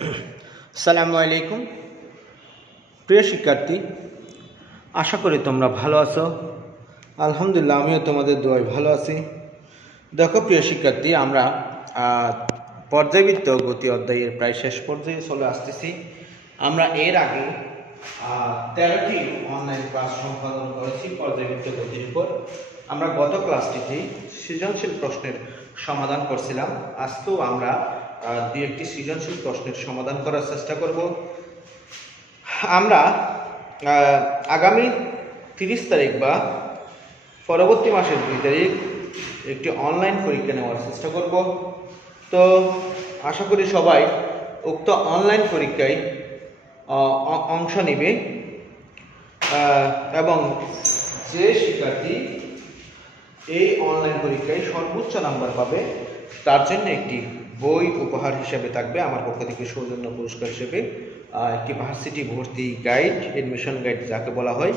আসসালামু আলাইকুম প্রিয় শিক্ষার্থী, আশা করি তোমরা ভালো আছো। আলহামদুলিল্লাহ, আমিও তোমাদের দোয়ায় ভালো আছি। দেখো প্রিয় শিক্ষার্থী, আমরা পর্যায়বৃত্ত গতি অধ্যায়ের প্রায় শেষ পর্যায়ে চলে আসতেছি। আমরা এর আগে 13টি অনলাইন ক্লাস সম্পাদন করেছি পর্যায়বৃত্ত গতির উপর। আমরা গত ক্লাসটিতে সৃজনশীল প্রশ্নের সমাধান করছিলাম। আজকেও আমরা দুই একটি সৃজনশীল প্রশ্নের সমাধান করার চেষ্টা করব। আমরা আগামী 30 তারিখ বা পরবর্তী মাসের 2 তারিখ একটি অনলাইন পরীক্ষা নেওয়ার চেষ্টা করব। তো আশা করি সবাই উক্ত অনলাইন পরীক্ষায় অংশ নেবে এবং যে শিক্ষার্থী এই অনলাইন পরীক্ষায় সর্বোচ্চ নাম্বার পাবে তার জন্য একটি বই উপহার হিসেবে থাকবে আমার পক্ষ থেকে সৌজন্য পুরস্কার হিসেবে একটি ভার্সিটি ভর্তি গাইড, এডমিশন গাইড যাকে বলা হয়।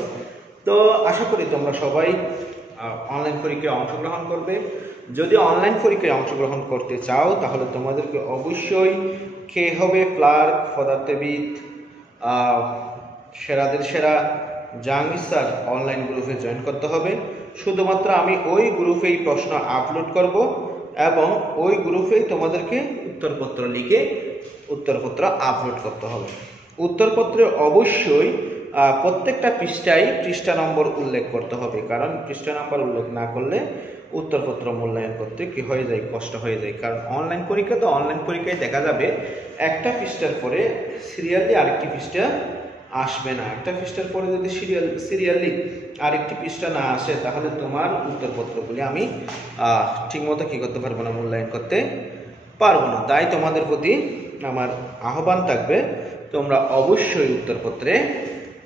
তো আশা করি তোমরা সবাই অনলাইন পরীক্ষায় অংশগ্রহণ করবে। যদি অনলাইন পরীক্ষায় অংশগ্রহণ করতে চাও তাহলে তোমাদেরকে অবশ্যই কে হবে ক্লার্ক, পদার্থবিদ, সেরাদের সেরা, জাহাঙ্গীর স্যার অনলাইন গ্রুপে জয়েন করতে হবে। শুধুমাত্র আমি ওই গ্রুপেই প্রশ্ন আপলোড করব এবং ওই গ্রুপেই তোমাদেরকে উত্তরপত্র লিখে উত্তরপত্র আপলোড করতে হবে। উত্তরপত্রে অবশ্যই প্রত্যেকটা পৃষ্ঠায় পৃষ্ঠা নম্বর উল্লেখ করতে হবে, কারণ পৃষ্ঠা নম্বর উল্লেখ না করলে উত্তরপত্র মূল্যায়ন করতে কি হয়ে যায়, কষ্ট হয়ে যায়। কারণ অনলাইন পরীক্ষা তো অনলাইন পরীক্ষায় দেখা যাবে একটা পৃষ্ঠার পরে সিরিয়ালি আরেকটি পৃষ্ঠা আসবে না। একটা পৃষ্ঠার পরে যদি সিরিয়ালি আরেকটি পৃষ্ঠা না আসে তাহলে তোমার উত্তরপত্রগুলি আমি ঠিকমতো কী করতে পারবো না, মূল্যায়ন করতে পারবো না। তাই তোমাদের প্রতি আমার আহ্বান থাকবে, তোমরা অবশ্যই উত্তরপত্রে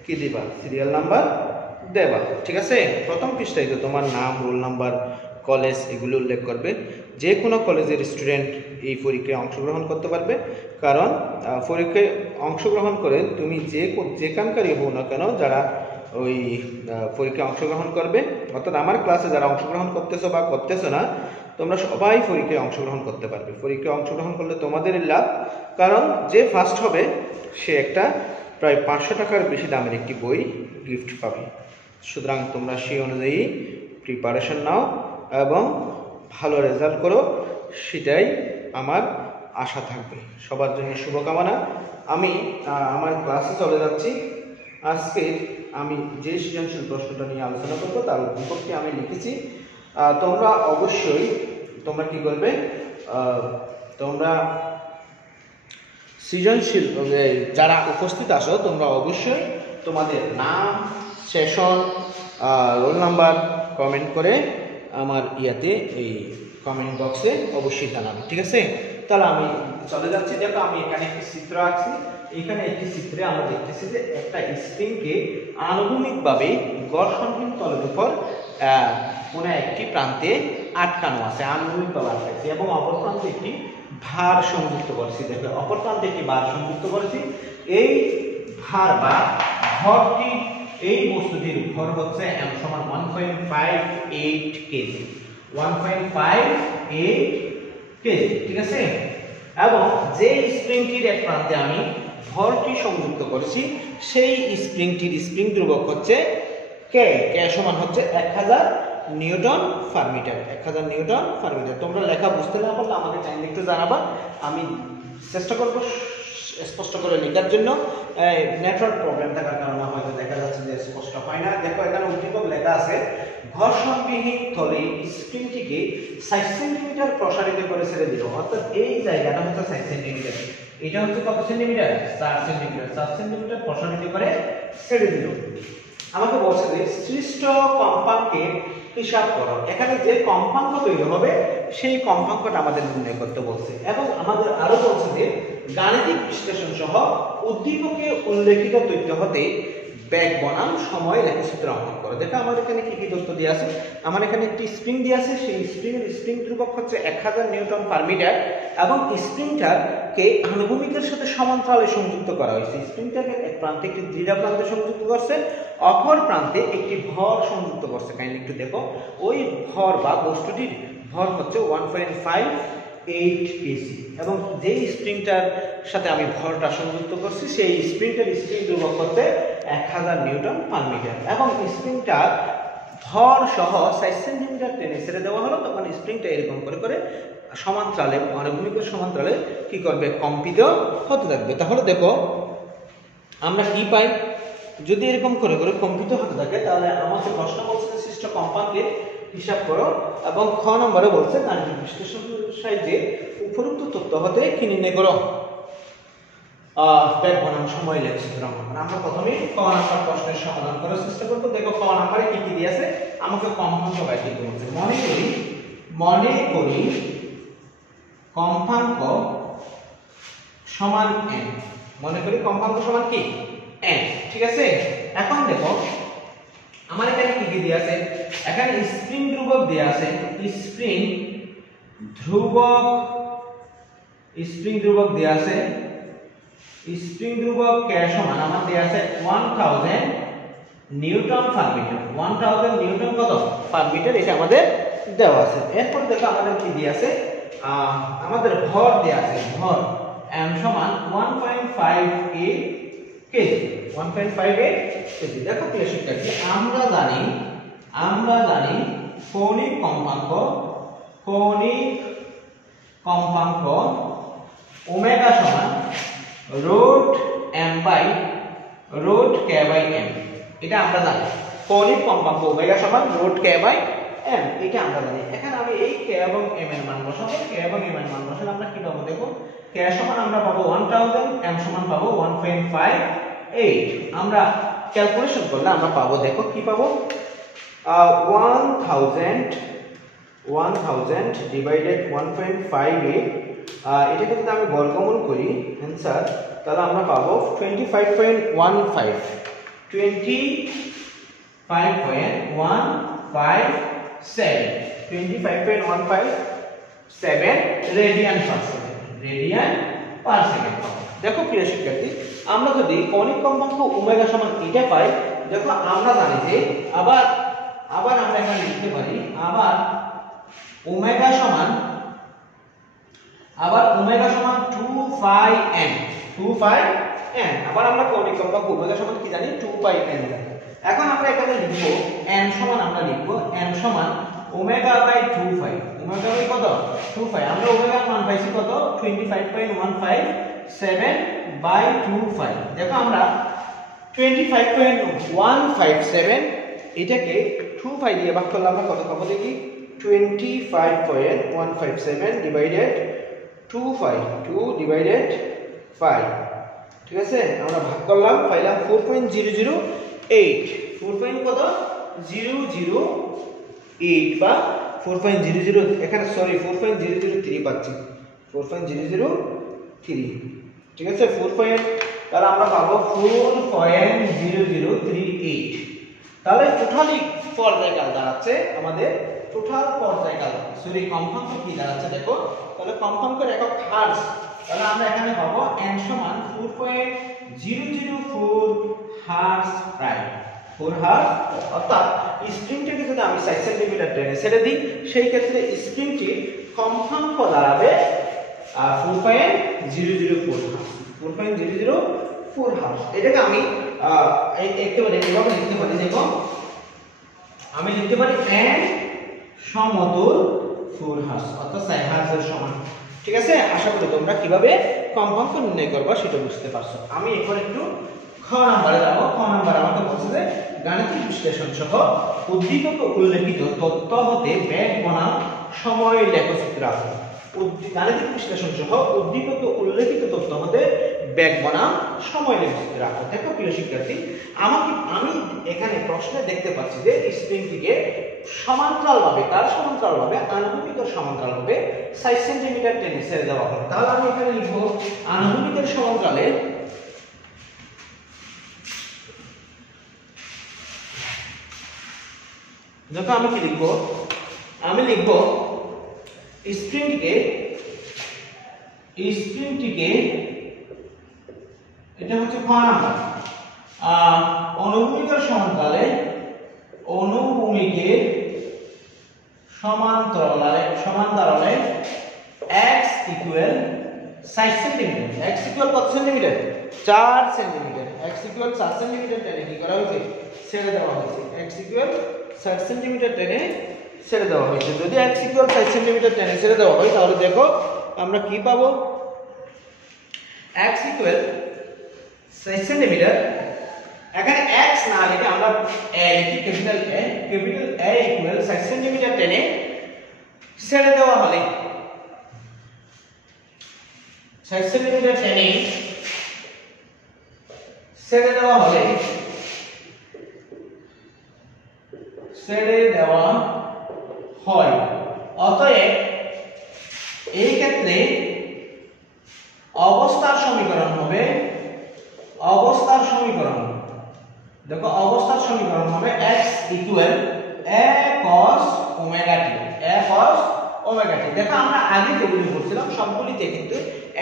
কি দিবা, সিরিয়াল নাম্বার দেবা। ঠিক আছে? প্রথম পৃষ্ঠায় তো তোমার নাম, রোল নাম্বার, কলেজ এগুলো উল্লেখ করবে। যে কোনো কলেজের স্টুডেন্ট এই পরীক্ষায় অংশগ্রহণ করতে পারবে, কারণ পরীক্ষায় অংশগ্রহণ করে তুমি যেখানকারই হও না কেন যারা ওই পরীক্ষায় অংশগ্রহণ করবে, অর্থাৎ আমার ক্লাসে যারা অংশগ্রহণ করতেছো বা করতেছো না, তোমরা সবাই পরীক্ষায় অংশগ্রহণ করতে পারবে। পরীক্ষায় অংশগ্রহণ করলে তোমাদের লাভ, কারণ যে ফার্স্ট হবে সে একটা প্রায় 500 টাকার বেশি দামের একটি বই গিফট পাবে। সুতরাং তোমরা সেই অনুযায়ী প্রিপারেশন নাও এবং ভালো রেজাল্ট করো, সেটাই আমার আশা থাকবে। সবার জন্য শুভকামনা। আমি আমার ক্লাসে চলে যাচ্ছি। আজকে আমি যে সৃজনশীল প্রশ্নটা নিয়ে আলোচনা করবো তার উদ্দীপকটি আমি লিখেছি। তোমরা অবশ্যই তোমরা কি করবে, তোমরা সৃজনশীল যারা উপস্থিত আসো তোমরা অবশ্যই তোমাদের নাম, সেশন, রোল নাম্বার কমেন্ট করে আমার এই কমেন্ট বক্সে অবশ্যই জানাবে। ঠিক আছে? তাহলে আমি চলে যাচ্ছি। দেখো আমি এখানে একটি চিত্র আঁকছি। এখানে একটি চিত্রে আমরা দেখতেছি যে একটা স্প্রিংকে আনুভূমিকভাবে ঘর্ষণহীন তলের উপর কোনো একটি প্রান্তে আটকানো আছে, আনুভূমিকভাবে আটকাইছি এবং অপর প্রান্তে একটি ভার সংযুক্ত করেছি। দেখো অপর প্রান্তে একটি ভার সংযুক্ত করেছি। এই ভার বা ভরটি, এই বস্তুটির ভর হচ্ছে m সমান 1.58 কেজি, 1.58 কেজি। ঠিক আছে? এবং যে স্প্রিংটির এক প্রান্তে আমি ভরটি সংযুক্ত করেছি সেই স্প্রিংটির স্প্রিং ধ্রুবক হচ্ছে কে সমান হচ্ছে 1000 newton per metre. 1000 newton per metre. তোমরা লেখা বুঝতে না পারলে আমাকে কাইন্ডলি একটু জানাবা, আমি চেষ্টা করবো স্পষ্ট করে লেখার জন্য। নেটওয়ার্ক প্রবলেম থাকার কারণে হয়তো দেখা যাচ্ছে যে স্পষ্ট হয় না। দেখো এখানে উদ্দীপক লেখা আছে, ঘর্ষণবিহীন তলে স্প্রিংটিকে 60 সেন্টিমিটার প্রসারিত করে ছেড়ে দিল। অর্থাৎ এই জায়গাটা হচ্ছে 60 সেন্টিমিটার, এটা হচ্ছে কত সেন্টিমিটার, 4 সেন্টিমিটার। 4 সেন্টিমিটার প্রসারিত করে ছেড়ে দিল। আমাকে বলছে যে সৃষ্ট কম্পাঙ্কের হিসাব করো। এখানে যে কম্পাঙ্ক তৈরি হবে সেই কম্পাঙ্কটা আমাদের নির্ণয় করতে বলছে এবং আমাদের আরো বলছে যে গাণিতিক বিশ্লেষণ সহ উদ্দীপকে উল্লেখিত তথ্য হতে ব্যাগ বনাম সময় লেখচিত্র অঙ্কন করো। দেখো আমার এখানে কি কি তথ্য দেওয়া আছে। আমার এখানে একটি স্প্রিং দেওয়া আছে, সেই স্প্রিং ধ্রুবক হচ্ছে 1000 নিউটন পার মিটার এবং স্প্রিংটাকে আনুভূমিকের সাথে সমান্তরালে সংযুক্ত করা হয়েছে। স্প্রিংটাকে এক প্রান্তে একটি দৃঢ় প্রান্তে সংযুক্ত করছে, অপর প্রান্তে একটি ভর সংযুক্ত করছে। কাইন্ডলি একটু দেখো, ওই ভর বা বস্তুটির ভর হচ্ছে 1.5 8 কেজি এবং যেই স্প্রিংটার সাথে আমি ভরটা সংযুক্ত করছি সেই স্প্রিংটার স্প্রিং ধ্রুবক করতে 1000 নিউটন পার মিটার এবং স্প্রিংটা ভর সহ 6 সেন্টিমিটার টেনে ছেড়ে দেওয়া হলো। তখন স্প্রিংটা এরকম করে করে সমান্তরালে অনুভূমিক সমান্তরালে কি করবে, কম্পিত হতে থাকবে। তাহলে দেখো আমরা কি পাই, যদি এরকম করে করে কম্পিত হতে থাকে তাহলে আমাকে প্রশ্ন বলছে যে সৃষ্ট কম্পাঙ্কের হিসাব করো এবং খ নম্বরে বলছে গাণিতিক বিশ্লেষণের সাহায্যে উপরোক্ত তথ্য হতে কি নির্ণয় করো ব্যাক বনাম সময় লেখচিত্র অঙ্কন। আমরা প্রথমে ক নাম্বার প্রশ্নের সমাধান করার চেষ্টা করব। দেখো ক নাম্বারে কি কি দিয়েছে, আমাকে কম্পাঙ্ক বাই করতে বলছে। মনে করি কম্পাঙ্ক সমান n, মনে করি কম্পাঙ্ক সমান কি n, ঠিক আছে। এখন দেখো আমার এখানে কি কি দেয়া আছে, এখানে স্প্রিং ধ্রুবক দেয়া আছে, স্প্রিং ধ্রুবক দেয়া আছে, স্প্রিং ধ্রুবক k সমান আমার দেয়া আছে 1000 নিউটন পার মিটার, 1000 নিউটন কত পার মিটার, এটা আমাদের দেওয়া আছে। এরপর দেখো আমাদের কি দেয়া আছে, আমাদের ভর দেয়া আছে, ভর m সমান 1.58 কেজি, 1.58 কেজি। দেখো প্রিয় শিক্ষার্থী, আমরা জানি কৌণিক কম্পাঙ্ক ওমেগা সমান রুট k বাই m, এটা আমরা জানি। কৌণিক কম্পাঙ্ক ওমেগা সমান রুট k বাই m, এটা আমরা জানি। এখন আমি এই k এবং m এর মান বসাবো, k এবং m এর মান বসালে আমরা কি পাবো, দেখো k সমান আমরা পাবো 1000, m সমান পাবো 1.58। আমরা ক্যালকুলেশন করলে আমরা পাবো, দেখো কি পাবো, 1000 ডিভাইডেড 1.58, এটাকে যদি আমি বর্গমূল করি आंसर, তাহলে আমরা পাবো 25.157 রেডিয়ান পার সেকেন্ড। দেখো প্রিয় শিক্ষার্থী, আমরা যদি কৌণিক কম্পাঙ্ক ওমেগা সমান এটা পাই, দেখো আমরা জানি যে আবার আমরা এখানে লিখতে পারি ওমেগা সমান 2 পাই n, আবার আমরা কৌণিক কম্পাঙ্ক ওমেগা সমান কি জানি 2 পাই n জানি। এখন আমরা এখানে লিখব n সমান, আমরা লিখব n সমান omega by 2 pi, omega by কত 2 পাই, আমরা ওমেগার মান পাইছি কত 25.157 বাই 2 পাই। দেখো আমরা 25.157 এটাকে 2 পাই দিয়ে ভাগ করলে আমরা কত পাবো দেখি, 25.157 ডিভাইডেড 2 পাই, 2 ডিভাইডেড 5, ঠিক আছে। আমরা ভাগ করলাম, পাইলাম 4.008, 4.008 বা 4.00, এখানে সরি 4.003 পাচ্ছি, 4.003, ঠিক আছে। তাহলে আমরা পাবো 4.0038। তাহলে টোটালি পর্যায়কাল দাঁড়াচ্ছে আমাদের, কম্পাঙ্ক কি দাঁড়াচ্ছে দেখো, তাহলে কম্পাঙ্কের একক হার্জ, তাহলে আমরা এখানে পাবো n সমান 4.004 হার্জ, রাইট, 4 হার্জ। অর্থাৎ স্প্রিংটিকে যদি আমি 6 সেন্টিমিটার টেনে ছেড়ে দিই, সেই ক্ষেত্রে স্প্রিংটির কম্পাঙ্ক দাঁড়াবে 4.004 হার্জ। এটাকে আমি একেবারে এভাবে লিখতে পারি, দেখো আমি লিখতে পারি n সমতুল 4 হার্জ, অর্থাৎ 6 হার্জের সমান, ঠিক আছে। আশা করি তোমরা কিভাবে কম্পাঙ্ক নির্ণয় করবা সেটা বুঝতে পারছো। আমি এখন একটু খ নাম্বারে যাব। খ নাম্বার আমাকে বলছে যে গাণিতিক বিশ্লেষণ সহ উদ্দীপক উল্লেখিত তথ্য হতে বেগ বনাম সময় লেখচিত্র আঁকো। গাণিতিক বিশ্লেষণ সহ উদ্দীপক উল্লেখিত তথ্য হতে বেগ বনাম সময় লেখচিত্র আঁকো। দেখো প্রিয় শিক্ষার্থী, আমি এখানে প্রশ্নে দেখতে পাচ্ছি যে স্প্রিংটিকে সমান্তরালভাবে আনুভূমিকের সমান্তরালভাবে 6 সেন্টিমিটার টেনে ছেড়ে দেওয়া হলো। তাহলে আমি এখানে লিখব আনুভূমিকের সমান্তরালে দেখো আমি কি লিখব, আমি লিখব স্প্রিংটিকে এটা হচ্ছে খ নাম্বার, অনুভূমিকের সমান্তরালে x equal 60 centimetre. x equal কত centimetre? 4 centimetre. x equal 4 centimetre টেনে কি করা হয়েছে? ছেড়ে দেওয়া হয়েছে। x ইকুয়াল 60 সেন্টিমিটার টেনে ছেড়ে দেওয়া হয়েছে। যদি x ইকুয়াল 60 সেন্টিমিটার টেনে ছেড়ে দেওয়া হয় তাহলে দেখো আমরা কি পাবো? x ইকুয়াল 60 সেন্টিমিটার, এখানে x না লিখে আমরা a লিখি, ক্যাপিটাল A ইকুয়াল 60 সেন্টিমিটার টেনে ছেড়ে দেওয়া হলে 60 সেন্টিমিটার টেনে ছেড়ে দেওয়া হলে হয়, অতএব এই ক্ষেত্রে অবস্থার সমীকরণ হবে, দেখো অবস্থার সমীকরণ হবে x equal a cos omega t। দেখো আমরা আগে যেগুলি পড়ছিলাম সবগুলিতে কিন্তু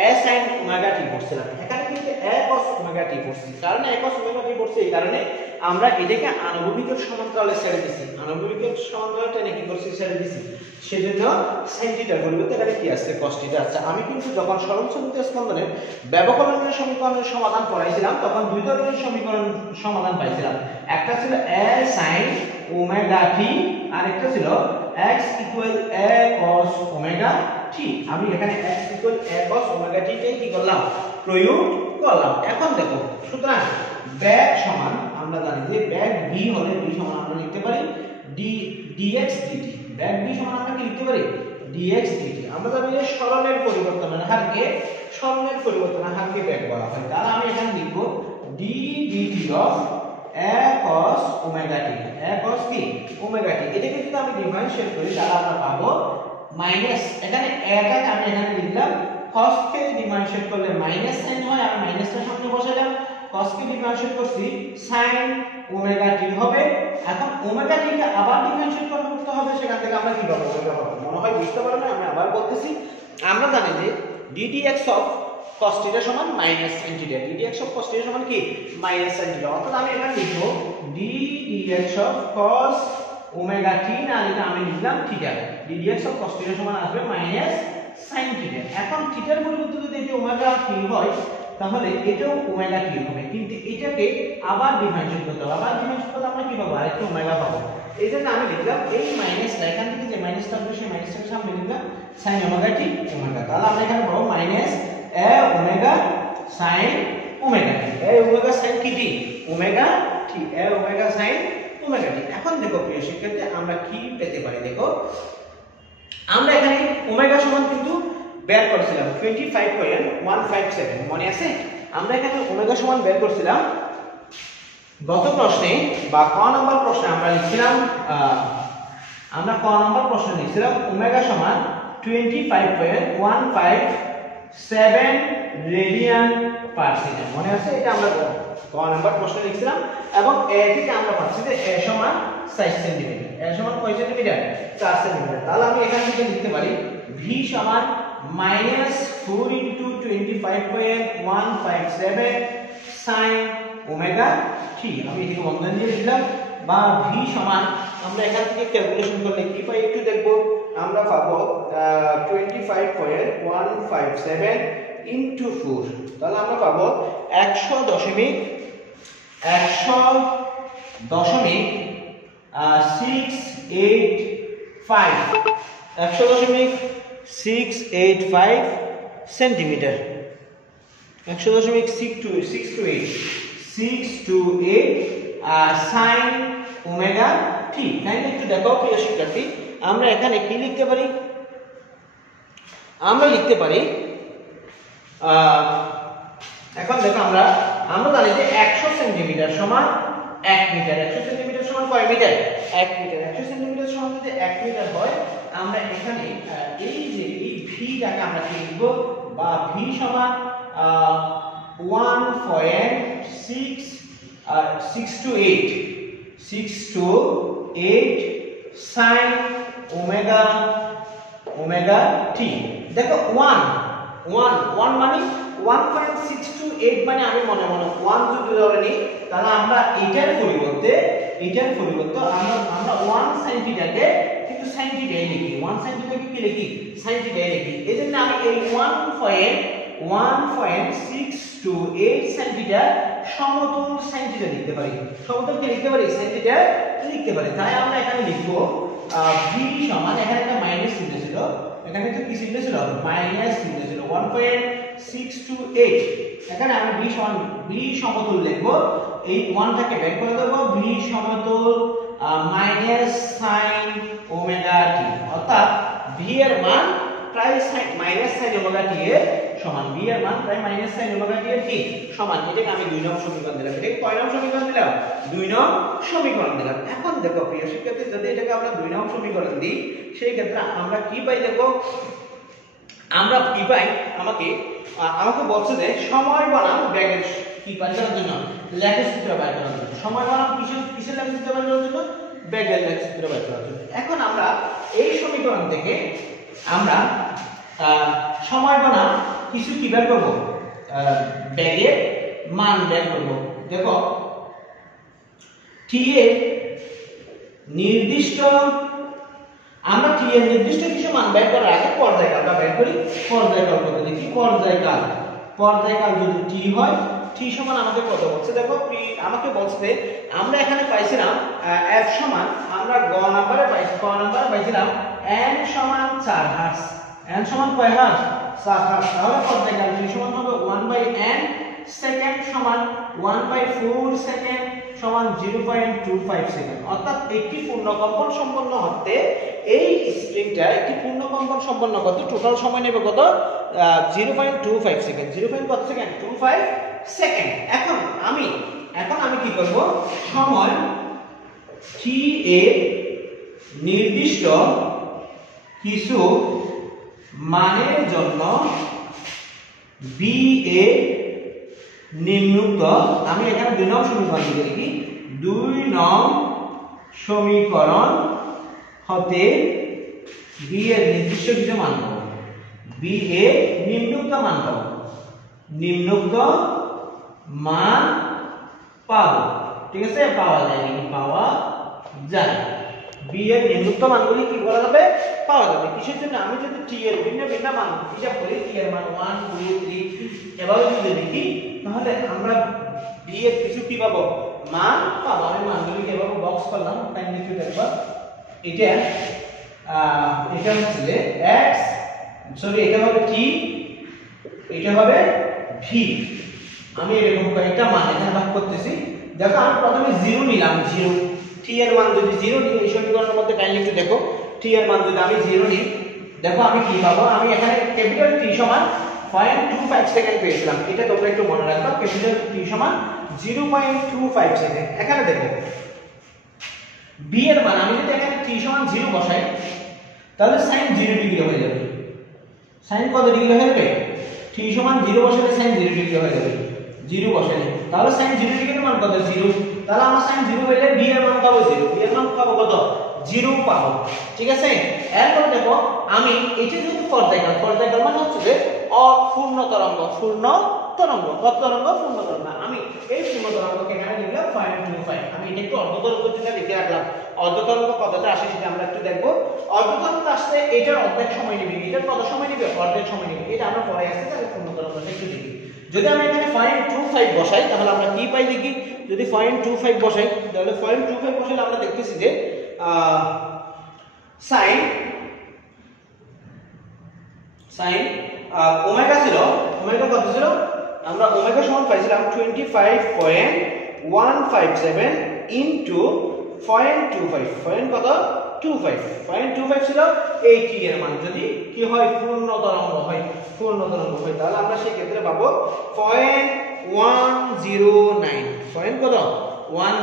a sin ওমেগা t পড়ছিলাম, এখানে কিন্তু a cos ওমেগা t পড়ছি। কারণ a cos ওমেগা t পড়ছি এই কারণে আমরা এটাকে আনুভূমিকের সমান্তরালে ছেড়ে দিছি, আনুভূমিকের সমান্তরালে টেনে কি করছি? ছেড়ে দিছি। সেজন্য sin থিটার পরিবর্তে এখানে কি আছে? cos থিটা আছে। আমি কিন্তু যখন সরল সমীকরণ স্পন্দনের ব্যবকলনের সমীকরণের সমাধান পড়াইছিলাম তখন দুই ধরনের সমীকরণ সমাধান পাইছিলাম, একটা ছিল a sin ওমেগা t আর একটা ছিল x equal a cos omega t। আমি এখানে x equal a cos omega t কে কি করলাম? প্রয়োগ করলাম। এখন দেখো, সুতরাং ব্যাগ সমান আমরা জানি যে ব্যাগ b হলে b সমান আমরা লিখতে পারি dx dt। ব্যাগ b সমান আমরা কি লিখতে পারি? dx dt। আমরা জানি যে সরলের পরিবর্তনের হারকে ব্যাগ বলা হয়। তাহলে আমি এখানে লিখব d dt of a cos omega t, a cos কি ওমেগা t। এটাকে যদি আমি ডিফারেনশিয়েট করি তাহলে আমরা পাবো মাইনাস, এখানে a টাকে আমি এখানে লিখলাম, cos কে ডিফারেনশিয়েট করলে মাইনাস সাইন হয়, আমি মাইনাসটা সামনে বসাইলাম, cos কে ডিফারেনশিয়েট করছি sin ওমেগা t হবে। এখন ওমেগা t কে আবার ডিফারেনশিয়েট করতে হবে, সেখান থেকে আমরা কি পাবো? মনে হয় বুঝতে পারো না, আমি আবার বলতেছি। আমরা জানি যে ddx অফ cos θ সমান minus sin θ, ddx of cos θ সমান কি? Minus sin θ। অর্থাৎ আমি এখানে লিখব ddx of cos omega t না লিখে আমি লিখলাম থিটা, ddx অফ cos θ সমান আসবে মাইনাস sin θ। এখন থিটার পরিবর্তে যদি এটা ওমেগা t হয় তাহলে এটাও ওমেগা t হবে, কিন্তু এটাকে আবার ডিফারেনশিয়েট করতে হবে। আবার ডিফারেনশিয়েট করলে আমরা কি পাবো? আরেকটা ওমেগা পাবো। এই জন্য আমি লিখলাম এই মাইনাসটা, এখান থেকে যে মাইনাসটা আসবে সেই মাইনাসটাকে সামনে লিখলাম sin ওমেগা t ওমেগা। তাহলে আমরা এখানে পাবো minus a omega sin omega t, a omega sin কি t? Omega t, a omega sin omega t। এখন দেখো প্রিয় শিক্ষার্থী, আমরা কি পেতে পারি? দেখো আমরা এখানে ওমেগা সমান কিন্তু বের করেছিলাম 25.157, মনে আছে? আমরা এখানে ওমেগা সমান বের করেছিলাম গত প্রশ্নে বা ক নাম্বার প্রশ্নে আমরা লিখছিলাম, ওমেগা সমান 25.157 রেডিয়ান পার সেকেন্ড, মনে আছে? এটা আমরা ক নাম্বার প্রশ্নে লিখছিলাম এবং এ থেকে আমরা পাচ্ছি যে a সমান 60 সেন্টিমিটার। a সমান কয় সেন্টিমিটার? 4 সেন্টিমিটার। তাহলে আমি এখান থেকে লিখতে পারি v সমান -4 * 25.157 sin ওমেগা t। আমি এটাকে বন্ধনী দিয়ে লিখলাম, বা v সমান আমরা এখান থেকে ক্যালকুলেশন করলে কি পাই একটু দেখব। আমরা পাবো 25.157 * 4, তাহলে আমরা পাবো 100.685 100.685 সেন্টিমিটার, 100.628 sin ওমেগা t। তাহলে একটু দেখো প্রিয় শিক্ষার্থী, আমরা এখানে কি লিখতে পারি? আমরা লিখতে পারি, এখন দেখো আমরা জানি যে 100 সেন্টিমিটার সমান 1 মিটার। 100 সেন্টিমিটার সমান কয় মিটার? 1 মিটার। 100 সেন্টিমিটার সমান যদি 1 মিটার হয়, আমরা এখানে এই যে এই v টাকে আমরা কি লিখব? বা v সমান 1.628 sin ওমেগা t। দেখো 1 মানে 1.628 মানে আমি মনে 1 যদি ধরে নিই তাহলে আমরা এটার পরিবর্তে আমরা 1 sin θ কে কিন্তু sin θ লিখি, 1 sin θ কে কি লিখি sin θ লিখি এজন্য আমি এই 1.628 sin θ সমতুল sin θ লিখতে পারি সমতুল কি লিখতে পারি sin θ লিখতে পারি তাই আমরা এখানে লিখব v সমান এখানে একটা মাইনাস চিহ্ন ছিল এখানে তো কি চিহ্ন ছিল মাইনাস চিহ্ন ছিল 1.628 এখানে আমি v সমতুল লিখব এই 1 টাকে বের করে দেব v সমতুল মাইনাস sin ওমেগা t অর্থাৎ v এর মান প্রায় মাইনাস sin ওমেগা t এর সমান v এর মান প্রায় মাইনাস sin ওমেগা t এর ঠিক সমান এটাকে আমি 2 নং সমীকরণ দিলাম এটাকে কয় নং সমীকরণ দিলাম 2 নং সমীকরণ দিলাম এখন দেখো প্রিয় শিক্ষার্থী যদি এটাকে আমরা 2 নং সমীকরণ দিই সেই ক্ষেত্রে আমরা কি পাই দেখো আমরা কি পাই আমাকে বলছে যে সময় বনাম বেগের কি পাই করার জন্য লেখচিত্র বের করার জন্য সময় বনাম কিসের লেখচিত্র বের করার জন্য বেগের লেখচিত্র বের করার জন্য এখন আমরা এই সমীকরণ থেকে আমরা সময় বনাম কিছু কি বের করব বেগের মান বের করব দেখো t এর নির্দিষ্ট আমরা t এর নির্দিষ্ট কিছু মান বের করার আগে পর্যায়কালটা বের করি পর্যায়কাল পদ্ধতি কি পর্যায়কাল যদি t হয় t সমান আমাকে কত বলছে দেখো আমাকে বলছে আমরা এখানে পাইছিলাম f সমান আমরা গ নম্বরে পাইছিলাম n সমান 4 হার্টজ n সমান কয় হার্টজ 4 হার্টজ তাহলে পর্যায়কাল t সমান হবে 1/n সেকেন্ড সমান 1/4 সেকেন্ড সমান 0.25 সেকেন্ড অর্থাৎ একটি পূর্ণ কম্পন সম্পন্ন হতে এই স্প্রিংটা একটি পূর্ণ কম্পন সম্পন্ন করতে টোটাল সময় নেবে কত 0.25 সেকেন্ড 0. কত সেকেন্ড 25 সেকেন্ড এখন আমি কি করব সময় t এর নির্দিষ্ট কিছু মানের জন্য b এর নিম্নোক্ত আমি এখানে 2 নং সমীকরণ লিখি 2 নং সমীকরণ হতে b এর নির্দিষ্ট কিছু মান পাবো b এর নিম্নোক্ত মান পাবো ঠিক আছে পাওয়া যায় b এর নিম্নোক্ত মানগুলি কি বলা যাবে পাওয়া যাবে কিসের জন্য আমি যদি t এর ভিন্ন মান হিসাব করি t এর মান 1 2 3 এভাবে যদি লিখি তাহলে আমরা b এর কিছু কি পাবো মান পাবো আমি মানগুলিকে এভাবে বক্স করলাম তাই লিখে দেখবা এটা হচ্ছে যে x সরি এটা হবে t এটা হবে v আমি এরকম কয়েকটা মান এখানে ভাগ করতেছি দেখো আমি প্রথমে 0 নিলাম 0 t এর মান যদি 0 নিই এই সমীকরণের মধ্যে কাইন্ডলি একটু দেখো t এর মান যদি আমি 0 নিই দেখো আমি কি পাবো আমি এখানে ক্যাপিটাল T সমান 0.25 সেকেন্ড পেয়েছিলাম এটা তোমরা একটু মনে রাখবা ক্যাপিটাল T সমান 0.25 সেকেন্ড এখানে দেখো b এর মান আমি যদি এখানে t সমান 0 বসাই তাহলে sin 0 ডিগ্রি হয়ে যাবে sin কত ডিগ্রি হয়ে যাবে t সমান 0 বসালে sin 0 ডিগ্রি হয়ে যাবে 0 বসালে তাহলে sin 0 ডিগ্রির মান কত 0 তাহলে আমরা sin 0 পেলে b এর মান পাবো 0 b এর মান পাবো কত 0 পাবো ঠিক আছে এরপর দেখো আমি এটা যেহেতু পর্যায়কাল মানে হচ্ছে যে অপূর্ণ তরঙ্গ কত তরঙ্গ পূর্ণ তরঙ্গ আমি এই পূর্ণ তরঙ্গকে এখানে লিখলাম 0.25 আমি এটা একটু অর্ধতরঙ্গ যেটা লিখে রাখলাম অর্ধতরঙ্গ কতটা আসে সেটা আমরা একটু দেখব অর্ধতরঙ্গ আসলে এটার অর্ধেক সময় নেবে এটার কত সময় নেবে অর্ধেক সময় নেবে এটা আমরা পরে আসছে তাহলে পূর্ণ তরঙ্গটা একটু লিখি যদি আমি এখানে 0.25 বসাই তাহলে আমরা কি পাই দেখি যদি 0.25 বসাই তাহলে 0.25 বসালে আমরা দেখতেছি যে sin ওমেগা ছিল ওমেগা কত ছিল আমরা ওমেগা সমান পাইছিলাম 25.157 ইনটু 0.25 কত 0.25 ছিল এই t এর মান যদি কি হয় পূর্ণ তরঙ্গ হয় তাহলে আমরা সেই ক্ষেত্রে পাবো 0.109 কত 10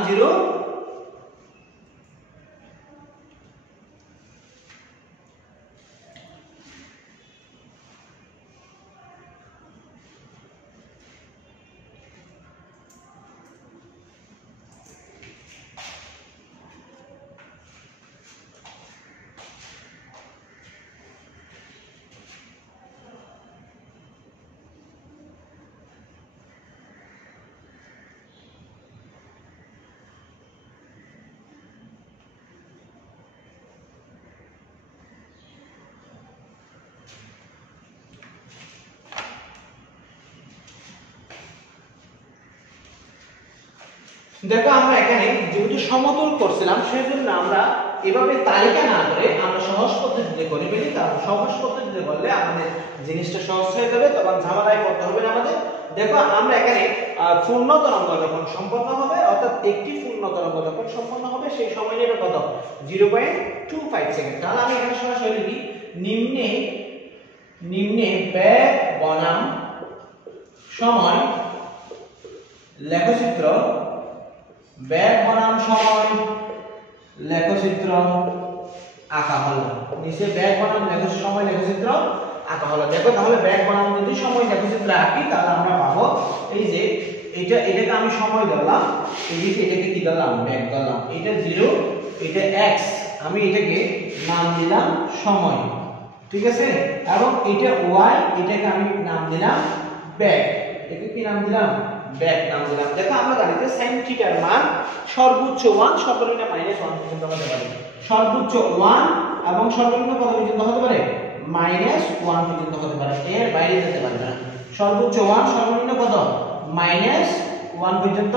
দেখো আমরা এখানে যেহেতু সমতল করছিলাম সেজন্য আমরা এভাবে তালিকা না করে আমরা সহজ পদ্ধতিতে করে ফেলি, কারণ সহজ পদ্ধতিতে করলে আমাদের জিনিসটা সহজ হয়ে যাবে, তখন ঝামেলায় পড়তে হবে না আমাদের। দেখো আমরা এখানে পূর্ণ তরঙ্গ যখন সম্পন্ন হবে, অর্থাৎ একটি পূর্ণ তরঙ্গ যখন সম্পন্ন হবে সেই সময় নেবে কত, 0.25 সেকেন্ড। তাহলে আমি এখানে সরাসরি লিখি নিম্নে বেগ বনাম সময় লেখচিত্র, বেগ বনাম সময় লেখচিত্র আঁকা হলো। নিচে বেগ বনাম সময় লেখচিত্র আঁকা হলো। দেখো তাহলে বেগ বনাম যদি সময় লেখচিত্র আঁকি তাহলে আমরা পাবো এই যে এটাকে আমি সময় ধরলাম, এটাকে কি ধরলাম, বেগ ধরলাম, এটা 0 এটা x, আমি এটাকে নাম দিলাম সময়, ঠিক আছে, এবং এটা y, এটাকে আমি নাম দিলাম বেগ, এটাকে কি নাম দিলাম, বেগ নাম দিলাম। দেখো আমরা জানি যে sin থিটার মান সর্বোচ্চ 1 সর্বনিম্ন -1 পর্যন্ত হতে পারে, সর্বোচ্চ 1 এবং সর্বনিম্ন কত পর্যন্ত হতে পারে, -1 পর্যন্ত হতে পারে, এর বাইরে যেতে পারবে না। সর্বোচ্চ 1 সর্বনিম্ন কত, -1 পর্যন্ত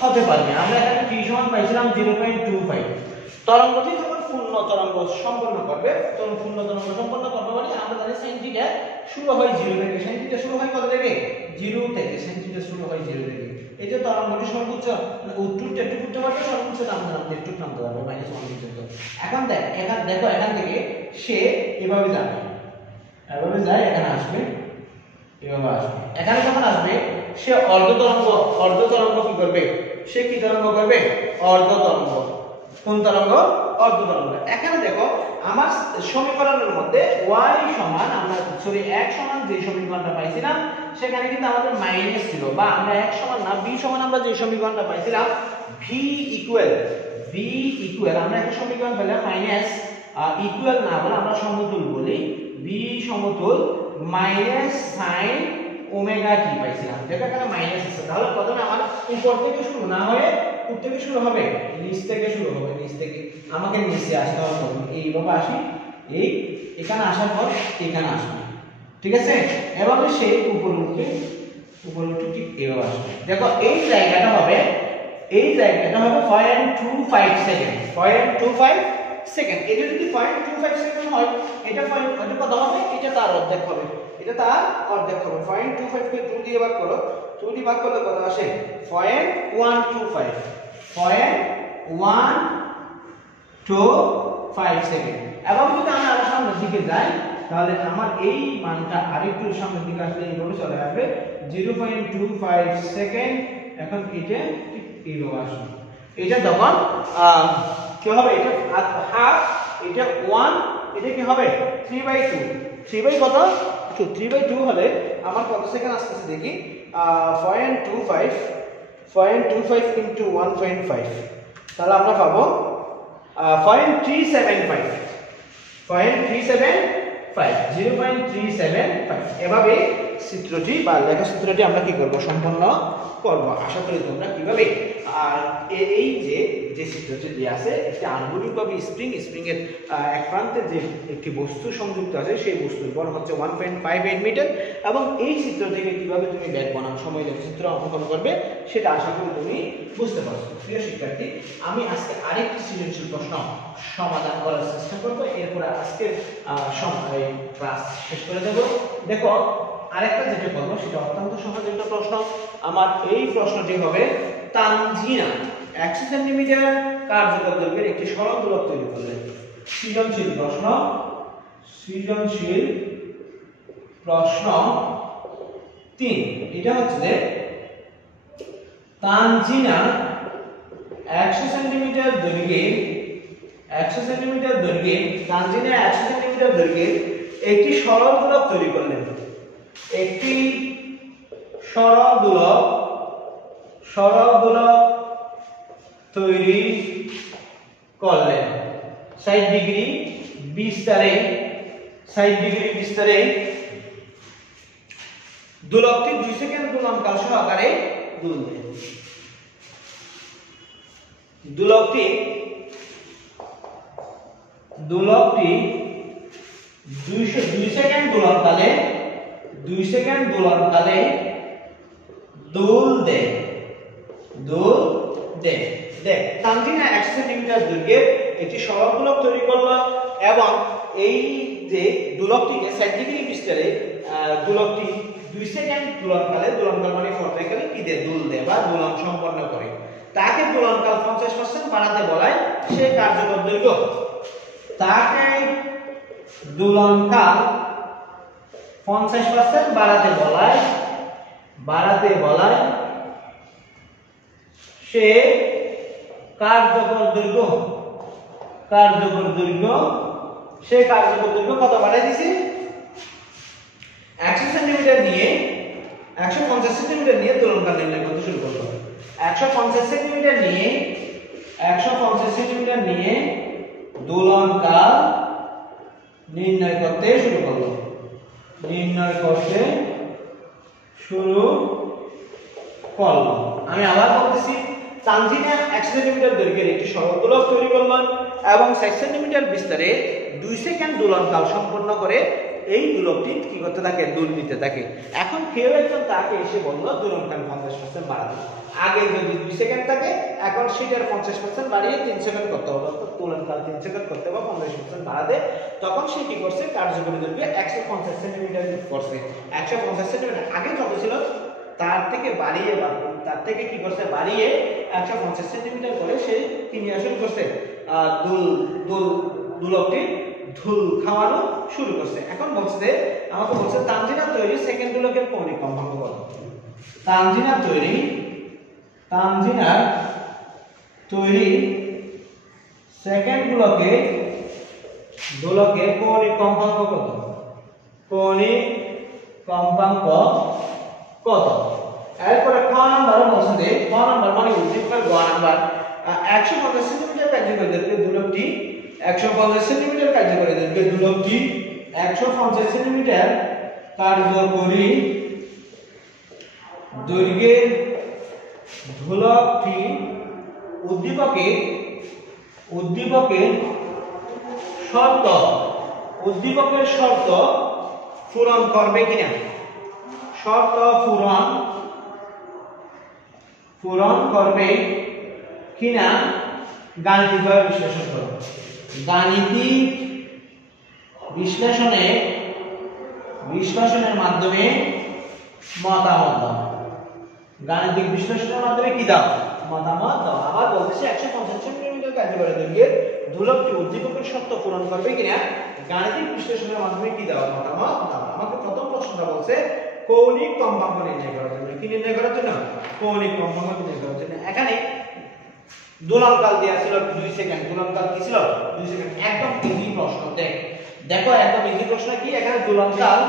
হতে পারবে। আমরা এখানে t সমান পাইছিলাম 0.25। তরঙ্গটি যখন পূর্ণ তরঙ্গ সম্পন্ন করবে, তখন পূর্ণ তরঙ্গ সম্পন্ন করবে মানে আমরা জানি sin থিটা শুরু হয় 0 থেকে, sin থিটা শুরু হয় কত থেকে, 0 থেকে, sin থিটা শুরু হয় 0 থেকে। এই যে তরঙ্গটি সর্বোচ্চ উত্তরটা একটু করতে পারবে, সর্বোচ্চ নামতে একটু নামতে পারবে -1 পর্যন্ত। এখন দেখো এখান থেকে সে এভাবে যাবে, এভাবে যায়, এখানে আসবে, এভাবে আসবে, এখানে যখন আসবে সে অর্ধ তরঙ্গ কি করবে, সে কি তরঙ্গ করবে, অর্ধ তরঙ্গ। কোন তরঙ্গ, অর্ধ তরঙ্গ। এখানে দেখো আমার সমীকরণের মধ্যে y সমান আমরা x সমান যে সমীকরণটা পাইছিলাম সেখানে কিন্তু আমাদের মাইনাস ছিল, বা আমরা x সমান না b সমান আমরা যে সমীকরণটা পাইছিলাম v ইকুয়াল আমরা একটা সমীকরণ পেলাম মাইনাস ইকুয়াল না বলে আমরা সমতুল বলি, v সমতুল sin ওমেগা t পাইছিলাম, যেটা এখানে মাইনাস আছে। তাহলে প্রথমে আমার উপর থেকে শুরু না হয়ে উপর থেকে শুরু হবে, নিচ থেকে শুরু হবে, নিচ থেকে আমাকে নিচে আসতে হবে, এইভাবে আসি, এই এখানে আসার পর এখানে আসবে, ঠিক আছে, এভাবে সেই উপরে উঠে ঠিক এভাবে আসবে। দেখো এই জায়গাটা হবে 0.25 সেকেন্ড, 0.25 সেকেন্ড। এটা যদি 0.25 সেকেন্ড হয়, এটা কত হবে, এটা তার অর্ধেক হবে, এটা তার অর্ধেক হবে। 0.25 কে 2 দিয়ে ভাগ করো, 2 দিয়ে ভাগ করলে কত আসে, 0.125 সেকেন্ড। এবং যদি আমি আরো সামনের দিকে যাই তাহলে আমার এই মানটা আরেকটু সামনের দিকে আসলে এইভাবে চলে আসবে 0.25 সেকেন্ড। এখন এটা ঠিক এইভাবে আসবে, এটা তখন কি হবে, এটা হাফ, এটা 1, এটা কি হবে 3/2, 3 বাই কত, 3/2 হলে আমার কত সেকেন্ড আসতেছে দেখি, 0.25 ইনটু 1.5, তাহলে আমরা পাবো 0.375। এভাবে চিত্রটি বা লেখচিত্রটি আমরা কি করব, সম্পন্ন করব। আশা করি তোমরা কিভাবে, আর এই যে চিত্রটি দিয়ে আছে একটি আনুভূমিকভাবে স্প্রিং এর এক প্রান্তে যে একটি বস্তু সংযুক্ত আছে, সেই বস্তুর বল হচ্ছে 1.58 মিটার, এবং এই চিত্র থেকে কিভাবে তুমি বেগ বনাম সময় লেখচিত্র অঙ্কন করবে সেটা আশা করি তুমি বুঝতে পারছো। প্রিয় শিক্ষার্থী, আমি আজকে আরেকটি সৃজনশীল প্রশ্ন সমাধান করার চেষ্টা করব, এরপর আজকে ক্লাস শেষ করে দেব। দেখো আরেকটা যেটা করবো সেটা অত্যন্ত সহজ একটা প্রশ্ন। আমার এই প্রশ্নটি হবে, তানজিনা 100 সেন্টিমিটার কার্যকর দৈর্ঘ্যের একটি সরল দোলক তৈরি করলেন। সৃজনশীল প্রশ্ন 3। এটা হচ্ছে যে তানজিনা 100 সেন্টিমিটার দৈর্ঘ্যে একটি সরল দোলক তৈরি করলেন। একটি সরল দোলক তৈরি করলেন 60 ডিগ্রি বিস্তারে দোলকটি 2 সেকেন্ড দোলনকাল সহকারে দুলবে। দোলকটি 2 সেকেন্ড দোলনকালে দুল দেখ দেখ তানজিনা 100 সেন্টিমিটার দৈর্ঘ্যের একটি সরল দোলক তৈরি করলো এবং এই যে দোলকটিকে 60 ডিগ্রি বিস্তারে দোলকটি 2 সেকেন্ড দোলনকালে, দোলনকাল মানে পর্যায়কালে কি দেয়, দুল দেয় বা দোলন সম্পন্ন করে। তাকে দোলনকাল 50% বাড়াতে বলায় সে কার্যকর দৈর্ঘ্য, তাকে দোলনকাল 50% বাড়াতে বলায় সে কার্যকর দৈর্ঘ্য কত বাড়াই দিছে, 100 সেন্টিমিটার নিয়ে 150 সেন্টিমিটার নিয়ে দোলনকাল নির্ণয় করতে শুরু করলো। 150 সেন্টিমিটার নিয়ে দোলনকাল নির্ণয় করতে শুরু করলো। আমি আবার বলতেছি, তানজিনা 100 সেন্টিমিটার দৈর্ঘ্যের একটি সরল দোলক তৈরি করলেন এবং 60 সেন্টিমিটার বিস্তারে 2 সেকেন্ড দোলনকাল সম্পন্ন করে এই দোলকটি কি করতে থাকে, দুল নিতে থাকে। এখন কেউ একজন তাকে এসে বলল দোলনকাল 50% বাড়াতে। আগে যদি 2 সেকেন্ড থাকে, এখন সেটার 50% বাড়িয়ে 3 সেকেন্ড করতে হবে, অর্থাৎ দোলনকাল 3 সেকেন্ড করতে হবে 50% বাড়াতে। তখন সে কি করছে, কার্যকরী দৈর্ঘ্য 150 সেন্টিমিটার করছে। 150 সেন্টিমিটার আগে যত ছিল তার থেকে কি করছে, বাড়িয়ে 150 সেন্টিমিটার করে সে কি নিয়ে শুরু করছে, দোলকটি ধুল খাওয়ানো শুরু করছে। এখন আমাকে বলছে তানজিনা তৈরি সেকেন্ড দোলকের কৌণিক কম্পাঙ্ক কত। তানজিনার তৈরি সেকেন্ড দোলকের কৌণিক কম্পাঙ্ক কত। এরপরে ক নাম্বার বলছে যে, ক নাম্বার মানে উদ্দীপকের গ নাম্বার, 150 সেন্টিমিটার কার্যকরী দৈর্ঘ্যের দোলকটি 150 সেন্টিমিটার কার্যকরী দৈর্ঘ্যের দোলকটি 150 সেন্টিমিটার কার্যকরী দৈর্ঘ্যের দোলকটি উদ্দীপকের শর্ত পূরণ করবে কিনা, গাণিতিকভাবে বিশ্লেষণ করো। গাণিতিক বিশ্লেষণের মাধ্যমে মতামত দাও। গাণিতিক বিশ্লেষণের মাধ্যমে কি দাও, মতামত দাও। আবার বলতেছি 150 সেন্টিমিটার কার্যকরী দৈর্ঘ্যের দোলকটি উদ্দীপকের শর্ত পূরণ করবে কিনা গাণিতিক বিশ্লেষণের মাধ্যমে কি দাও, মতামত দাও। আমাকে প্রথম প্রশ্নটা বলছে কৌণিক কম্পাঙ্ক নির্ণয় করার জন্য। কি নির্ণয় করার জন্য, কৌণিক কম্পাঙ্ক নির্ণয় করার জন্য। এখানে দোলনকাল দেয়া ছিল 2 সেকেন্ড, দোলনকাল কি ছিল 2 সেকেন্ড। একদম ইজি প্রশ্ন। দেখো একদম ইজি প্রশ্ন কি, এখানে দোলনকাল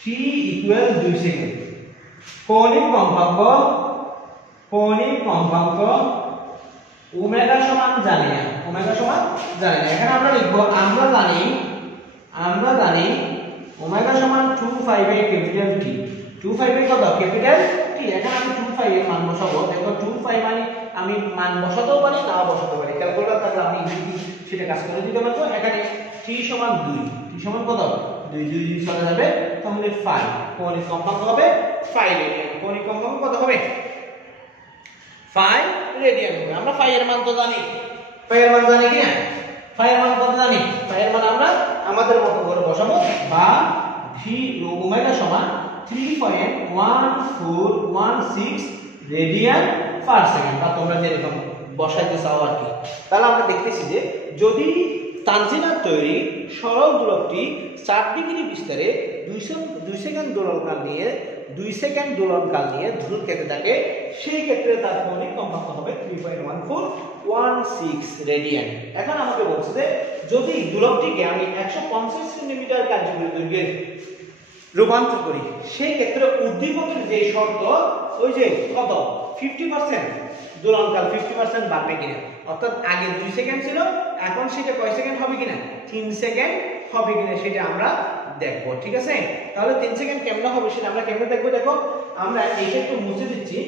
t ইকুয়াল 2 সেকেন্ড। কৌণিক কম্পাঙ্ক ওমেগা সমান জানি না। এখানে আমরা লিখব, আমরা জানি ওমেগা সমান 2π ক্যাপিটাল T। 2π কত, ক্যাপিটাল T। এখানে আমি 2π এর মান বসাবো। দেখো 2π মানে আমি মান বসাতেও পারি, নাও বসাতে পারি। ক্যালকুলেটর থাকলে আমি সেটা কাজ করে দিতে পারবো। এখানে T সমান 2, T সমান কত, 2 চলে যাবে, তাহলে 5। কৌণিক কম্পাঙ্ক হবে 5 রেডিয়ান। কৌণিক কম্পাঙ্ক কত হবে, 5 রেডিয়ান হবে। আমরা 5 এর মান তো জানি, কি না, 5 এর মান কত জানি। 5 এর মান আমরা আমাদের মতো করে বসাবো, বা ওমেগা সমান 3.1416 রেডিয়ান পার সেকেন্ড, বা তোমরা যেরকম বসাইতে চাও আর কি। তাহলে আমরা দেখতেছি যে যদি তানজিনার তৈরি সরল দোলকটি 4 ডিগ্রি বিস্তারে 2 সেকেন্ড দোলনকাল নিয়ে ধুল খেতে থাকে, সেই ক্ষেত্রে তার কৌণিক কম্পাঙ্ক হবে 3.1416 রেডিয়ান। এখন আমাকে বলছে যে যদি দোলকটিকে আমি 150 সেন্টিমিটার কার্যকরী দৈর্ঘ্যে রূপান্তর করি, সেই ক্ষেত্রে উদ্দীপকের যে শর্ত, ওই যে কত 50% দোলনকাল 50% বাড়বে কিনা, অর্থাৎ আগে 2 সেকেন্ড ছিল, এখন সেটা কয় সেকেন্ড হবে কিনা, 3 সেকেন্ড হবে কিনা, সেটা আমরা দেখবো। ঠিক আছে, তাহলে 3 সেকেন্ড কেমন হবে সেটা আমরা কেমনে দেখবো। দেখো আমরা এইটা একটু মুছে দিচ্ছি।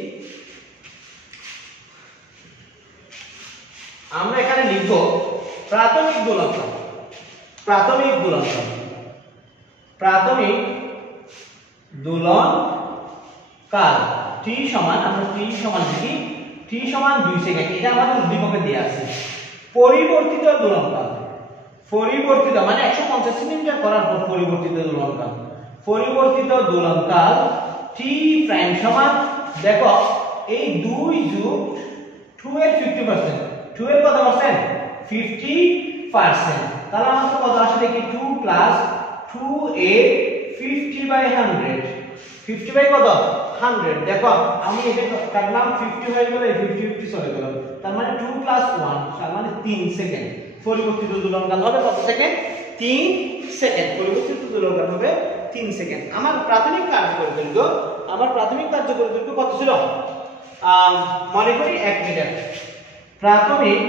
আমরা এখানে লিখব প্রাথমিক দোলনকাল। t সমান আমরা t সমান লিখি t সমান 2 সেকেন্ড, এটা আমাদের উদ্দীপকে দেয়া আছে। পরিবর্তিত দোলনকাল, পরিবর্তিত মানে 150 সেন্টিমিটার করার পর পরিবর্তিত দোলনকাল, পরিবর্তিত দোলনকাল t প্রাইম সমান, দেখো এই 2 যোগ 2 এর 50%, 2 এর কত পার্সেন্ট? 50%। তাহলে আমাদের কত আসে দেখি, 2 প্লাস 2a 50/100, 50 বাই কত 100। দেখো আমি এটা কাটলাম 50 হয়ে গেল, 50 চলে গেল, তার মানে 2 প্লাস 1 তার মানে 3 সেকেন্ড। পরিবর্তিত দোলনকাল হবে কত সেকেন্ড? 3 সেকেন্ড। পরিবর্তিত দোলনকাল হবে 3 সেকেন্ড। আমার প্রাথমিক কার্যকরী দৈর্ঘ্য, আমার প্রাথমিক কার্যকরী দৈর্ঘ্য কত ছিল? মনে করি 1 মিটার। প্রাথমিক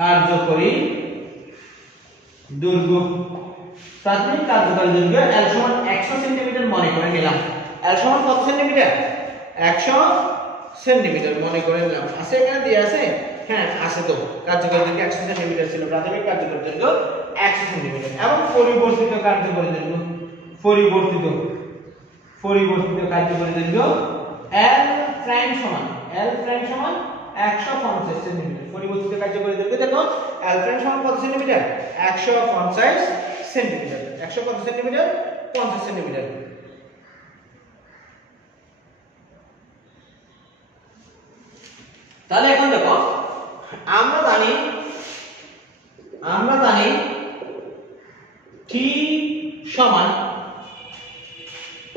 কার্যকরী দৈর্ঘ্য, প্রাথমিক কার্যকরী দৈর্ঘ্য L সমান 100 সেন্টিমিটার মনে করে নিলাম। L সমান কত সেন্টিমিটার? 100 সেন্টিমিটার মনে করে নিলাম। আছে এখানে দিয়ে আছে? হ্যাঁ আছে তো। কার্যকরী দৈর্ঘ্য 100 সেন্টিমিটার ছিল, প্রাথমিক কার্যকরী দৈর্ঘ্য 100 সেন্টিমিটার। এবং পরিবর্তিত কার্যকরী দৈর্ঘ্য, পরিবর্তিত কার্যকরী দৈর্ঘ্য L প্রাইম সমান 150 সেন্টিমিটার। পরিবর্তিত কার্যকরী দৈর্ঘ্য দেখো L প্রাইম সমান কত সেন্টিমিটার? 150 সেন্টিমিটার। 100 কত সেন্টিমিটার? 50 সেন্টিমিটার। তাহলে এখন দেখো আমরা জানি t সমান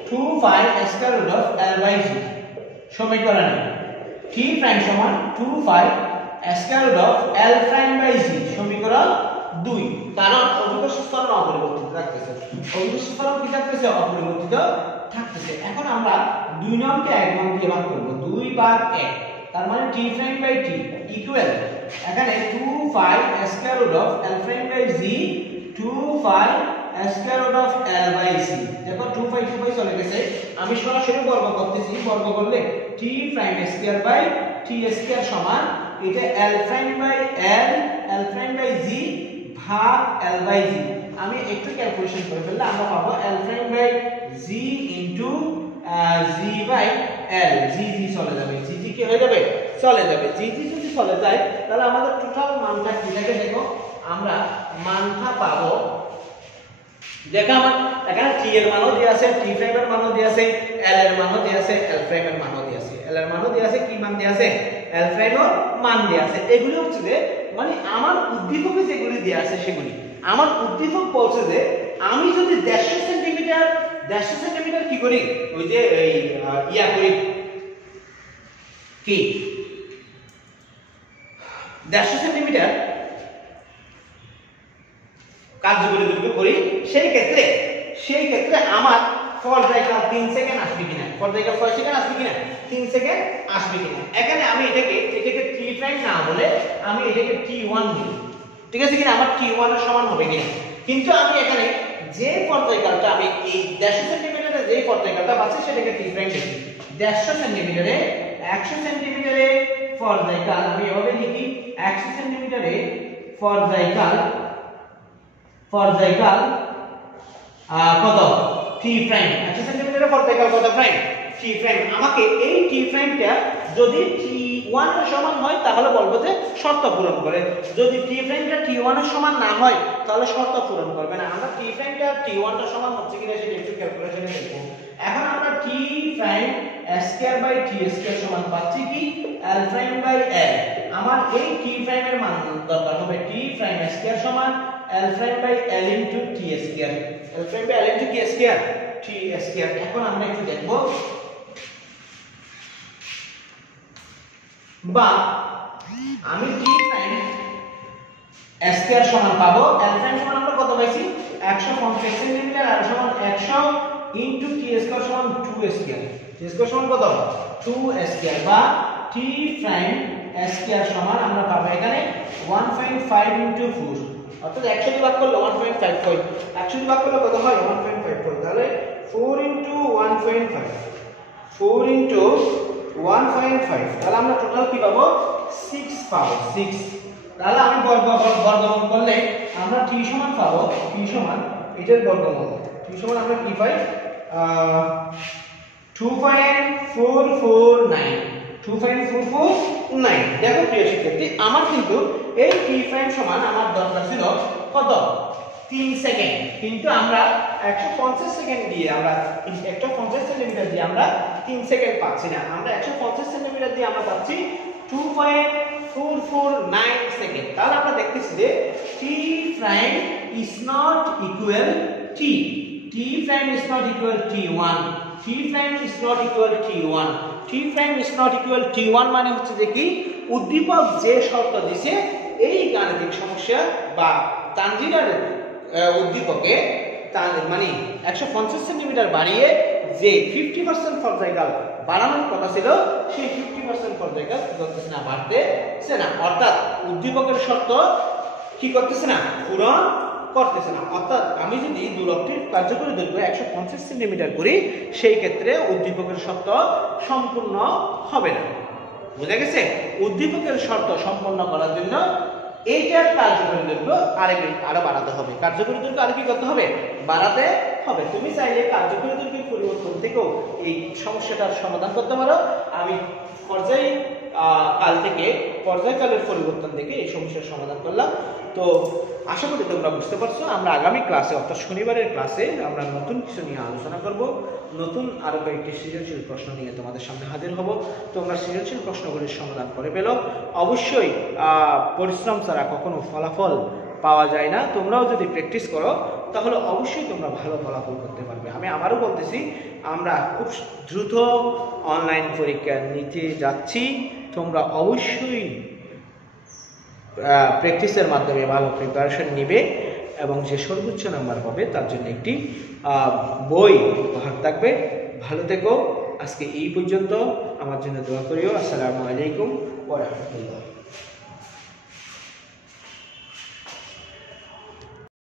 2 pi square root of L by g। সমীকরণে t প্রাইম সমান 2 pi square root of L prime by g, সমীকরণ 2। কারণ অভিকর্ষ ত্বরণ অপরিবর্তিত থাকতেছে, অভিকর্ষ ত্বরণ কি থাকতেছে? অপরিবর্তিত থাকতেছে। এখন আমরা 2 নংকে 1 নং দিয়ে ভাগ করব, 2 ভাগ 1, তার মানে t prime by t equal এখানে 2 pi square root of L prime by g, 2 pi square root of L by c। দেখো 2 পাই চলে গেছে, আমি সরাসরি বর্গ করতেছি। বর্গ করলে t prime square by t square সমান এটা L prime by L prime by g ভাগ L বাই g। আমি একটু ক্যালকুলেশন করে ফেললে আমরা পাবো L prime by g into g by L। g চলে যাবে, g কি হয়ে যাবে? চলে যাবে। g যদি চলে যায় তাহলে আমাদের টোটাল মানটা কি থাকে? দেখো আমরা মানটা পাবো, দেখো আমার এখানে t এর মানও দেয়া আছে, t প্রাইম এর মানও দেয়া আছে, L এর মানও দেয়া আছে, L প্রাইম এর মানও দেয়া আছে। L এর মানও দেয়া আছে, কি মান দেয়া আছে? L প্রাইম এর মান দেয়া আছে। এগুলি হচ্ছে যে মানে আমার উদ্দীপকে যেগুলি দেয়া আছে সেগুলি। আমার উদ্দীপক বলছে যে আমি যদি 150 সেন্টিমিটার কি করি? ওই যে এই ইয়া করি কি 150 সেন্টিমিটার কার্যকরী দৈর্ঘ্য করি, সেই ক্ষেত্রে আমার পর্যায়কাল 3 সেকেন্ড আসবে কিনা? পর্যায়কাল কয় সেকেন্ড আসবে কিনা? 3 সেকেন্ড আসবে কিনা? এখানে আমি এটাকে t প্রাইম না বলে আমি এটাকে t1 নিই, ঠিক আছে কিনা? আমার t1 এর সমান হবে কিনা? কিন্তু আমি এখানে যে পর্যায়কালটা আমি এই 150 সেন্টিমিটারে যে পর্যায়কালটা পাচ্ছি সেটাকে t প্রাইম লিখি। 150 সেন্টিমিটারে 100 সেন্টিমিটারে পর্যায়কাল আমি এভাবে লিখি, 100 সেন্টিমিটারে পর্যায়কাল কত? t prime. 100 সেন্টিমিটারের পর্যায়কাল কত প্রাইম? t prime. আমাকে এই t প্রাইমটা যদি t1 এর সমান হয় তাহলে বলবো যে শর্ত পূরণ করে, যদি t প্রাইমটা t1 এর সমান না হয় তাহলে শর্ত পূরণ করবে না। আমরা t প্রাইমটা t1 এর সমান হচ্ছে কিনা সেটা একটু ক্যালকুলেশনে দেখব। এখন আমরা t prime square by t square সমান পাচ্ছি কি? L prime by L। আমার এই t প্রাইমের মান দরকার হবে t প্রাইম স্কয়ার সমান L prime by L into t square. L prime by L into কি স্কয়ার? t square. এখন আমরা একটু দেখব, বা আমি t প্রাইম স্কয়ার সমান পাবো L প্রাইম সমান আমরা কত পাইছি? 150 সেন্টিমিটার। L সমান 100 ইনটু t স্কয়ার সমান 2 স্কয়ার। t স্কয়ার সমান কত? 2 স্কয়ার। বা t প্রাইম স্কয়ার সমান আমরা পাবো এখানে 1.5 ইনটু 4, অর্থাৎ 100 দিয়ে ভাগ করলে 1.55, 100 দিয়ে ভাগ করলে কত হয়? 1.54। তাহলে 4 ইনটু 1.5, 4 ইনটু 1.5, তাহলে আমরা টোটাল কি পাবো? 6 পাবো, 6। তাহলে আমি বর্গমূল করলে আমরা t সমান পাবো, t সমান এটার বর্গমূল, t সমান আমরা কি পাই? 2.449 2.449 দেখো প্রিয় শিক্ষার্থী আমার কিন্তু এই টি প্রাইম সমান আমার দরকার ছিল কত 3 সেকেন্ড কিন্তু আমরা 150 সেকেন্ড দিয়ে আমরা 150 সেন্টিমিটার দিয়ে আমরা 3 সেকেন্ড পাচ্ছি না আমরা 150 সেন্টিমিটার দিয়ে আমরা পাচ্ছি 2.449 সেকেন্ড তাহলে আমরা দেখতেছি যে t prime is not equal t prime is not equal t1 t prime is not equal t1 t prime is not equal t1 মানে হচ্ছে যে কি উদ্দীপক যে শর্ত দিয়েছে এই গাণিতিক সমস্যা বা তানজিনের উদ্দীপকে মানে 150 সেন্টিমিটার বাড়িয়ে যে 50% পর্যায়কাল বাড়ানোর কথা ছিল সেই 50% পর্যায়কাল কি করতেছে না বাড়তেছে না অর্থাৎ উদ্দীপকের শর্ত কি করতেছে না পূরণ করতেছে না অর্থাৎ আমি যদি দোলকটির কার্যকরী দৈর্ঘ্য 150 সেন্টিমিটার করি সেই ক্ষেত্রে উদ্দীপকের শর্ত সম্পূর্ণ হবে না বুঝা গেছে উদ্দীপকের শর্ত সম্পন্ন করার জন্য এইটার কার্যকরী দৈর্ঘ্য আরো বাড়াতে হবে কার্যকরী দৈর্ঘ্য আর কি করতে হবে বাড়াতে হবে তুমি চাইলে কার্যকরী দৈর্ঘ্যের পরিবর্তন থেকেও এই সমস্যাটার সমাধান করতে পারো আমি পর্যায়কালের পরিবর্তন থেকে এই সমস্যার সমাধান করলাম তো আশা করি তোমরা বুঝতে পারছো আমরা আগামী ক্লাসে অর্থাৎ শনিবারের ক্লাসে আমরা নতুন কিছু নিয়ে আলোচনা করব নতুন আরো কয়েকটি সৃজনশীল প্রশ্ন নিয়ে তোমাদের সামনে হাজির হব তোমরা সৃজনশীল প্রশ্নগুলির সমাধান করে পেলো অবশ্যই পরিশ্রম ছাড়া কখনো ফলাফল পাওয়া যায় না তোমরাও যদি প্র্যাকটিস করো তাহলে অবশ্যই তোমরা ভালো ফলাফল করতে পারবে আমি আবারও বলতেছি আমরা খুব দ্রুত অনলাইন পরীক্ষা নিতে যাচ্ছি তোমরা অবশ্যই প্র্যাকটিসের মাধ্যমে ভালো প্রিপারেশন নেবে এবং যে সর্বোচ্চ নাম্বার পাবে তার জন্য একটি বই উপহার থাকবে ভালো থেকো আজকে এই পর্যন্ত আমার জন্য দোয়া করিও আসসালামু আলাইকুম ওয়া রাহমাতুল্লাহ